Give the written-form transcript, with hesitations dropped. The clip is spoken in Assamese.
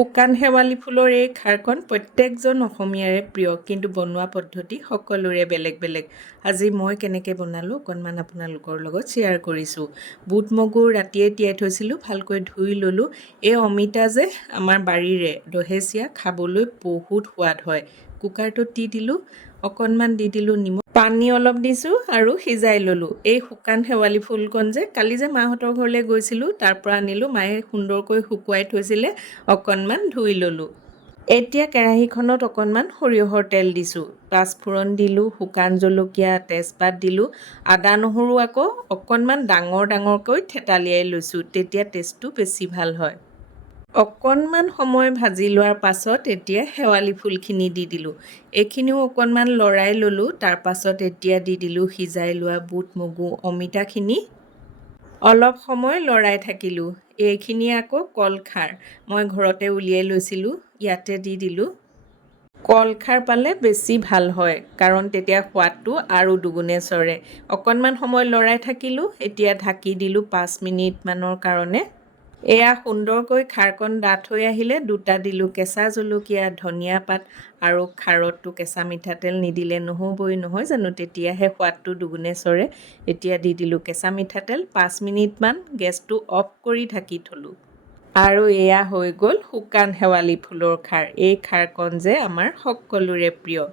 শুকান শেৱালি ফুলৰ এই খাৰখন প্ৰত্যেকজন অসমীয়াৰে প্ৰিয়, কিন্তু বনোৱা পদ্ধতি সকলোৰে বেলেগ বেলেগ। আজি মই কেনেকৈ বনালোঁ অকণমান আপোনালোকৰ লগত শ্বেয়াৰ কৰিছোঁ। বুট মগু ৰাতিয়ে তিয়াই থৈছিলোঁ, ভালকৈ ধুই ল'লোঁ। এই অমিতা যে আমাৰ বাৰীৰে দহেচীয়া, খাবলৈ বহুত সোৱাদ হয়। কুকাৰটোত দি দিলোঁ, অকণমান দি দিলোঁ নিমখ, পানী অলপ দিছোঁ আৰু সিজাই ল'লোঁ। এই শুকান শেৱালি ফুলকণ যে কালি যে মাহঁতৰ ঘৰলৈ গৈছিলোঁ তাৰ পৰা আনিলোঁ, মায়ে সুন্দৰকৈ শুকুৱাই থৈছিলে, অকণমান ধুই ল'লোঁ। এতিয়া কেৰাহীখনত অকণমান সৰিয়হৰ তেল দিছোঁ, পাঁচফোৰণ দিলোঁ, শুকান জলকীয়া, তেজপাত দিলোঁ, আদা নহৰু আকৌ অকণমান ডাঙৰ ডাঙৰকৈ থেতালিয়াই লৈছোঁ, তেতিয়া টেষ্টটো বেছি ভাল হয়। অকণমান সময় ভাজি লোৱাৰ পাছত এতিয়া শেৱালি ফুলখিনি দি দিলোঁ। এইখিনিও অকণমান লৰাই ল'লোঁ, তাৰ পাছত এতিয়া দি দিলোঁ সিজাই লোৱা বুট মগু অমিতাখিনি। অলপ সময় লৰাই থাকিলোঁ। এইখিনি আকৌ কলখাৰ মই ঘৰতে উলিয়াই লৈছিলোঁ, ইয়াতে দি দিলোঁ। কলখাৰ পালে বেছি ভাল হয়, কাৰণ তেতিয়া সোৱাদটো আৰু দুগুণে চৰে। অকণমান সময় লৰাই থাকিলোঁ, এতিয়া ঢাকি দিলোঁ 5 মিনিটমানৰ কাৰণে। এয়া সুন্দৰকৈ খাৰকণ ডাঠ হৈ আহিলে দুটা দিলোঁ কেঁচা জলকীয়া, ধনিয়া পাত, আৰু খাৰতটো কেঁচা মিঠাতেল নিদিলে নহ'বই নহয় জানো, তেতিয়াহে সোৱাদটো দুগুণে চৰে। এতিয়া দি দিলোঁ কেঁচা মিঠাতেল, 5 মিনিটমান গেছটো অফ কৰি ঢাকি থ'লোঁ। আৰু এয়া হৈ গ'ল শুকান শেৱালি ফুলৰ খাৰ। এই খাৰকণ যে আমাৰ সকলোৰে প্ৰিয়।